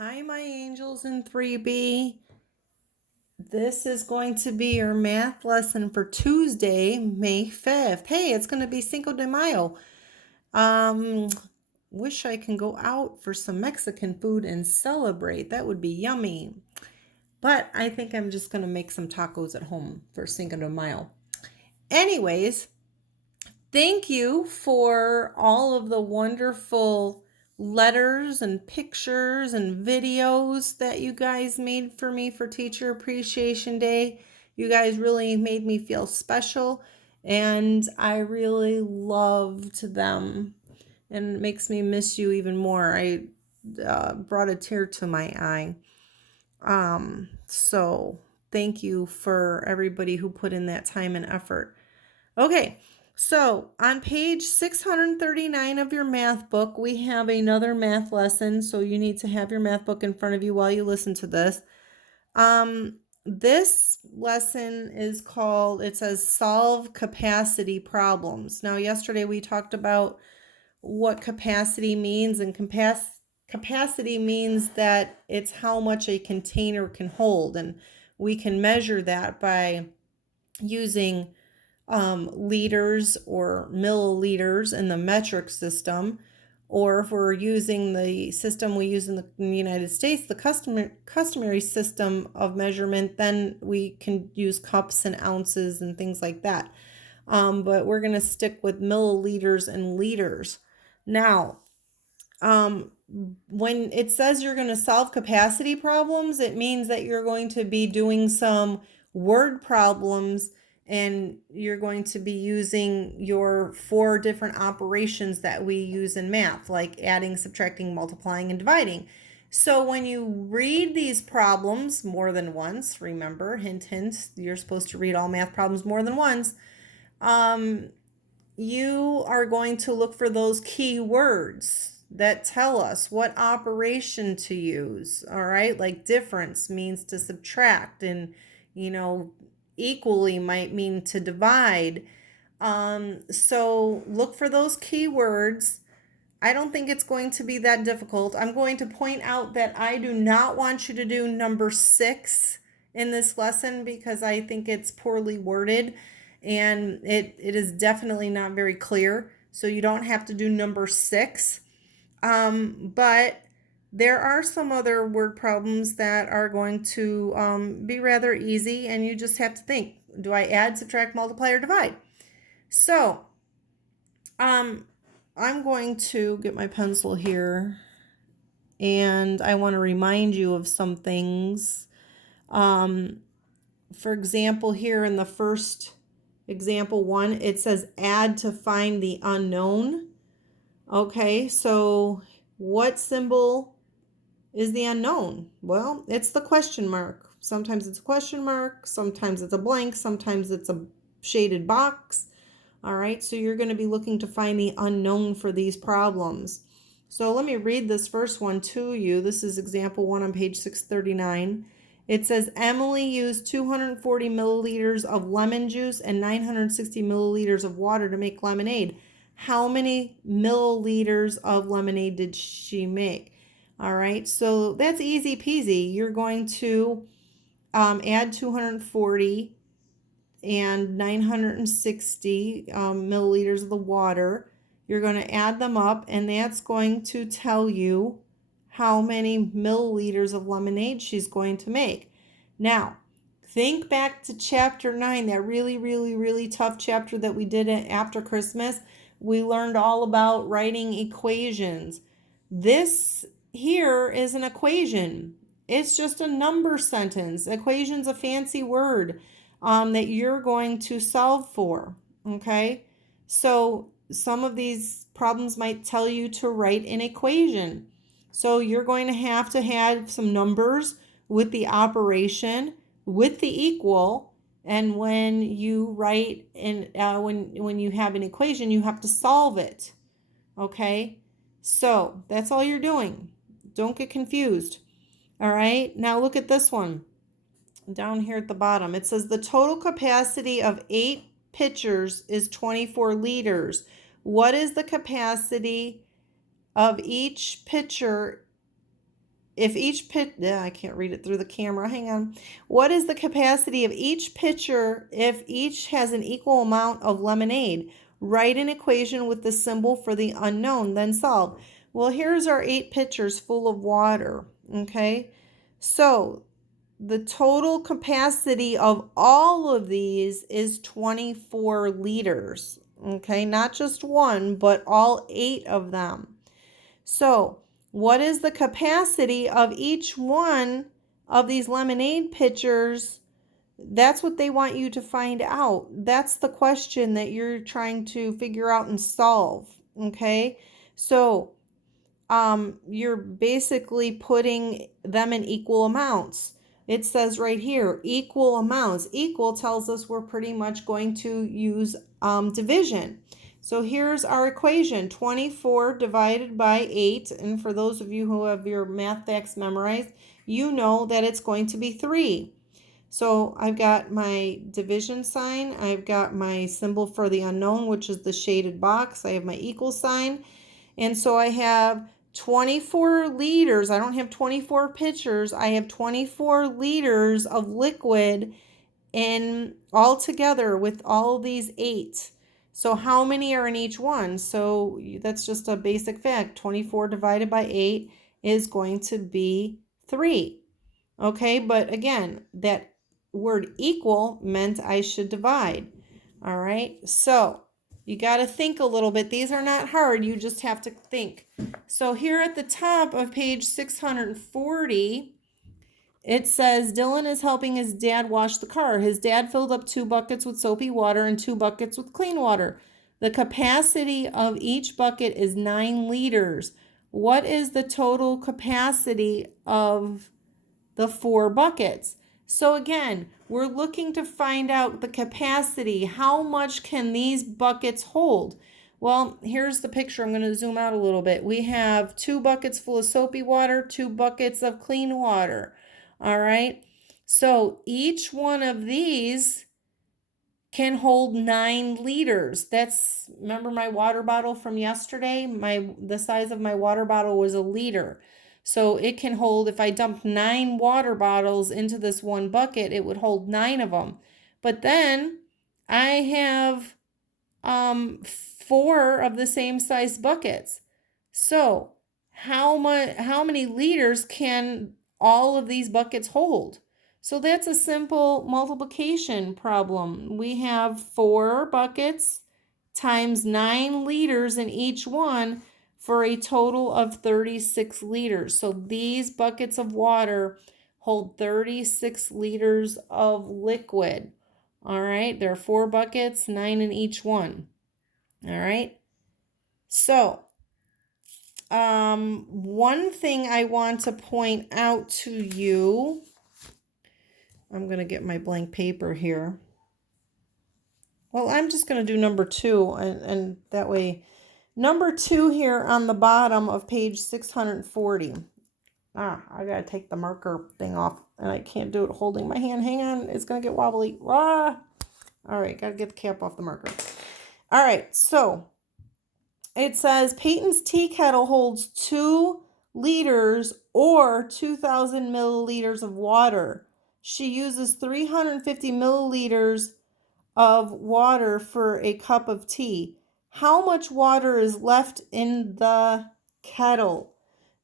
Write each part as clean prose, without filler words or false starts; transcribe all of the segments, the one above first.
Hi, my angels in 3B. This is going to be your math lesson for Tuesday, May 5th. Hey, it's going to be Cinco de Mayo. Um, wish I can go out for some Mexican food and celebrate. That would be yummy. But I think I'm just going to make some tacos at home for Cinco de Mayo. Anyways, thank you for all of the wonderful letters and pictures and videos that you guys made for me for Teacher Appreciation Day. You guys really made me feel special, and I really loved them, and it makes me miss you even more. I brought a tear to my eye. So thank you for everybody who put in that time and effort. Okay, so on page 639 of your math book, we have another math lesson. So you need to have your math book in front of you while you listen to this. This lesson is called, it says solve capacity problems. Now, yesterday we talked about what capacity means, and capacity means that it's how much a container can hold, and we can measure that by using liters or milliliters in the metric system, or if we're using the system we use in the United States, the customary system of measurement, then we can use cups and ounces and things like that. But we're going to stick with milliliters and liters. Now, when it says you're going to solve capacity problems, it means that you're going to be doing some word problems, and you're going to be using your 4 different operations that we use in math, like adding, subtracting, multiplying, and dividing. So when you read these problems more than once, remember, hint, hint, you're supposed to read all math problems more than once, you are going to look for those key words that tell us what operation to use. All right, like difference means to subtract, and equally might mean to divide. So look for those keywords. I don't think it's going to be that difficult. I'm going to point out that I do not want you to do number 6 in this lesson because I think it's poorly worded, and it is definitely not very clear. So you don't have to do number 6. But there are some other word problems that are going to be rather easy, and you just have to think, do I add, subtract, multiply, or divide? So, I'm going to get my pencil here, and I want to remind you of some things. For example, here in the first example 1, it says add to find the unknown. Okay, so what symbol is the unknown? Well, it's the question mark. Sometimes it's a question mark, sometimes it's a blank, sometimes it's a shaded box. All right, so you're going to be looking to find the unknown for these problems. So let me read this first one to you. This is example 1 on page 639. It says Emily used 240 milliliters of lemon juice and 960 milliliters of water to make lemonade. How many milliliters of lemonade did she make? All right, so that's easy peasy. You're going to add 240 and 960 milliliters of the water. You're going to add them up, and that's going to tell you how many milliliters of lemonade she's going to make. Now, think back to chapter 9, that really, really, really tough chapter that we did after Christmas. We learned all about writing equations. This here is an equation. It's just a number sentence. Equation's a fancy word that you're going to solve for. Okay, so some of these problems might tell you to write an equation. So you're going to have some numbers with the operation, with the equal, and when you write in when you have an equation, you have to solve it. Okay, so that's all you're doing. Don't get confused. All right, now look at this one down here at the bottom. It says the total capacity of 8 pitchers is 24 liters. What is the capacity of each pitcher if each I can't read it through the camera. Hang on. What is the capacity of each pitcher if each has an equal amount of lemonade? Write an equation with the symbol for the unknown, then solve. Well, here's our 8 pitchers full of water, okay? So the total capacity of all of these is 24 liters, okay? Not just one, but all 8 of them. So what is the capacity of each one of these lemonade pitchers? That's what they want you to find out. That's the question that you're trying to figure out and solve, okay? So you're basically putting them in equal amounts. It says right here, equal amounts. Equal tells us we're pretty much going to use division. So here's our equation, 24 divided by 8. And for those of you who have your math facts memorized, you know that it's going to be 3. So I've got my division sign. I've got my symbol for the unknown, which is the shaded box. I have my equal sign. And so I have 24 liters. I don't have 24 pitchers. I have 24 liters of liquid in all together with all these 8. So how many are in each one? So that's just a basic fact. 24 divided by 8 is going to be 3. Okay, but again, that word equal meant I should divide. All right, so you got to think a little bit. These are not hard. You just have to think. So here at the top of page 640, it says Dylan is helping his dad wash the car. His dad filled up 2 buckets with soapy water and 2 buckets with clean water. The capacity of each bucket is 9 liters. What is the total capacity of the 4 buckets? So again, we're looking to find out the capacity. How much can these buckets hold? Well, here's the picture. I'm going to zoom out a little bit. We have 2 buckets full of soapy water, 2 buckets of clean water. All right. So each one of these can hold 9 liters. That's, remember my water bottle from yesterday? The size of my water bottle was 1 liter. So it can hold, if I dumped 9 water bottles into this one bucket, it would hold 9 of them. But then I have 4 of the same size buckets. So how many liters can all of these buckets hold? So that's a simple multiplication problem. We have 4 buckets times 9 liters in each one for a total of 36 liters. So these buckets of water hold 36 liters of liquid. All right, there are 4 buckets, 9 in each one. All right, so one thing I want to point out to you, I'm going to get my blank paper here. Well, I'm just going to do number 2, and that way, number 2 here on the bottom of page 640. I got to take the marker thing off, and I can't do it holding my hand. Hang on, it's going to get wobbly. All right, got to get the cap off the marker. All right, so it says Peyton's tea kettle holds 2 liters or 2,000 milliliters of water. She uses 350 milliliters of water for a cup of tea. How much water is left in the kettle?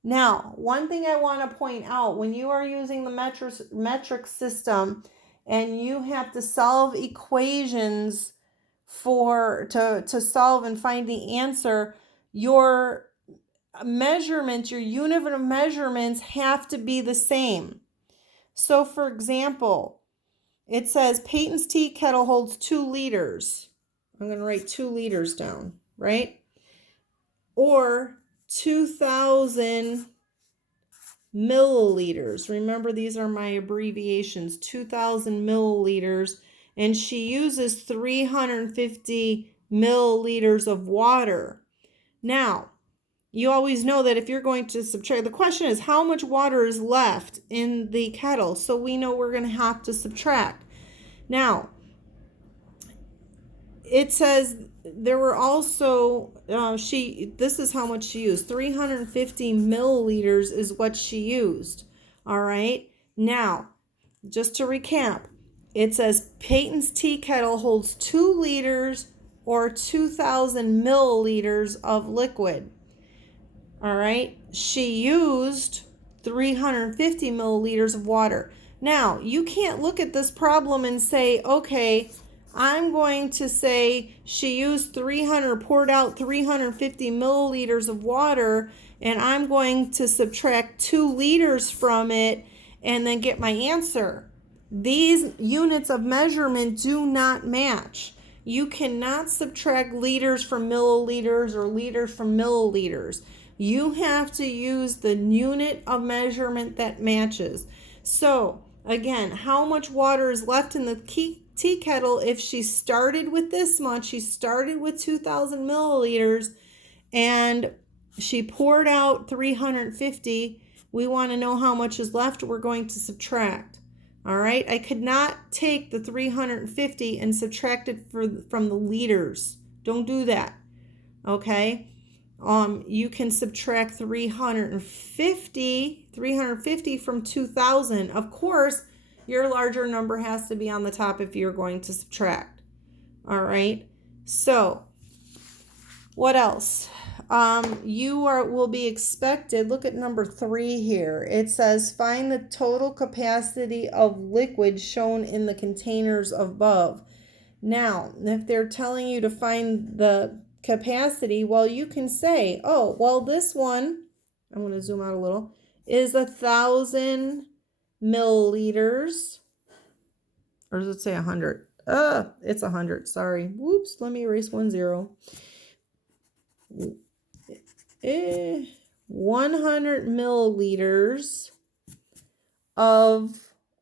Now, one thing I want to point out, when you are using the metric system and you have to solve equations to solve and find the answer, your measurements, your unit of measurements have to be the same. So for example, it says Peyton's tea kettle holds 2 liters. I'm going to write 2 liters down, right? Or 2,000 milliliters. Remember, these are my abbreviations, 2,000 milliliters. And she uses 350 milliliters of water. Now, you always know that if you're going to subtract, the question is how much water is left in the kettle. So we know we're going to have to subtract. Now, it says there were also, this is how much she used. 350 milliliters is what she used. All right. Now, just to recap, it says Peyton's tea kettle holds 2 liters or 2,000 milliliters of liquid. All right. She used 350 milliliters of water. Now, you can't look at this problem and say, okay, I'm going to say she used poured out 350 milliliters of water, and I'm going to subtract 2 liters from it and then get my answer. These units of measurement do not match. You cannot subtract liters from milliliters or liters from milliliters. You have to use the unit of measurement that matches. So, again, how much water is left in the tea kettle? If she started with this much, she started with 2,000 milliliters, and she poured out 350. We want to know how much is left. We're going to subtract. All right, I could not take the 350 and subtract it from the liters. Don't do that. Okay. You can subtract 350 from 2,000. Of course, your larger number has to be on the top if you're going to subtract. All right. So, what else? Will be expected. Look at number 3 here. It says find the total capacity of liquid shown in the containers above. Now, if they're telling you to find the capacity, well, you can say, oh, well, this one, I'm going to zoom out a little, is 1,000 milliliters. Or does it say 100? It's 100. Sorry. Whoops. Let me erase 1 0. 100 milliliters of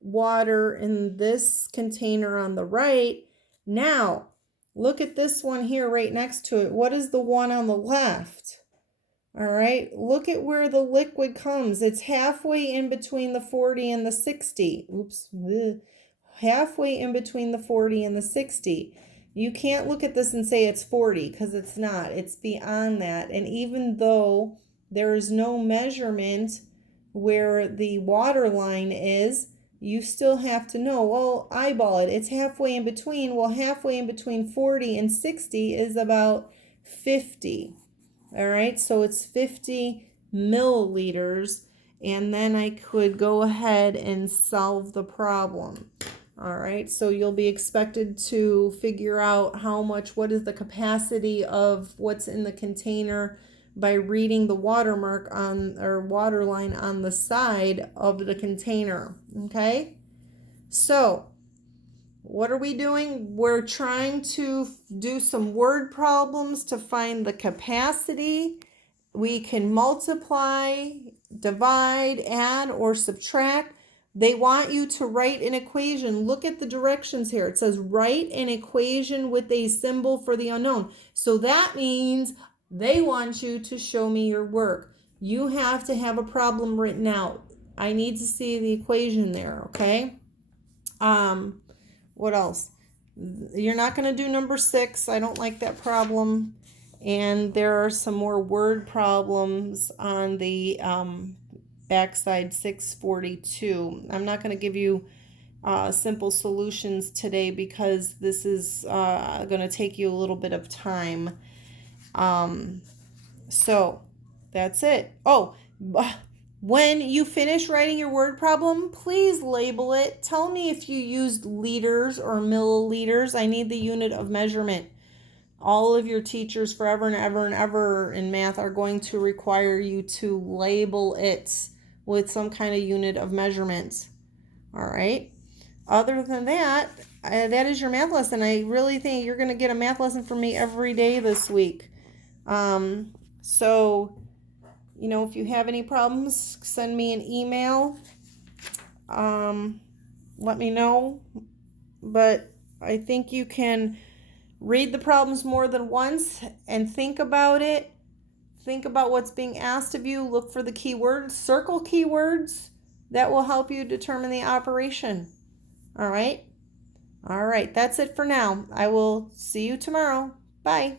water in this container on the right. Now, look at this one here right next to it. What is the one on the left? All right, look at where the liquid comes. It's halfway in between the 40 and the 60. Oops. Halfway in between the 40 and the 60. You can't look at this and say it's 40 because it's not. It's beyond that. And even though there is no measurement where the water line is, you still have to know, well, eyeball it. It's halfway in between. Well, halfway in between 40 and 60 is about 50. All right, so it's 50 milliliters. And then I could go ahead and solve the problem. All right, so you'll be expected to figure out what is the capacity of what's in the container by reading the watermark or water line on the side of the container. Okay, so what are we doing? We're trying to do some word problems to find the capacity. We can multiply, divide, add, or subtract. They want you to write an equation. Look at the directions here. It says write an equation with a symbol for the unknown. So that means they want you to show me your work. You have to have a problem written out. I need to see the equation there, okay? What else? You're not going to do number 6. I don't like that problem. And there are some more word problems on the backside 642. I'm not going to give you simple solutions today because this is going to take you a little bit of time. So that's it. Oh, when you finish writing your word problem, please label it. Tell me if you used liters or milliliters. I need the unit of measurement. All of your teachers forever and ever and ever in math are going to require you to label it with some kind of unit of measurement. All right. Other than that, that is your math lesson. I really think you're going to get a math lesson from me every day this week. So, if you have any problems, send me an email. Let me know. But I think you can read the problems more than once and think about it. Think about what's being asked of you. Look for the keywords. Circle keywords. That will help you determine the operation. All right? All right. That's it for now. I will see you tomorrow. Bye.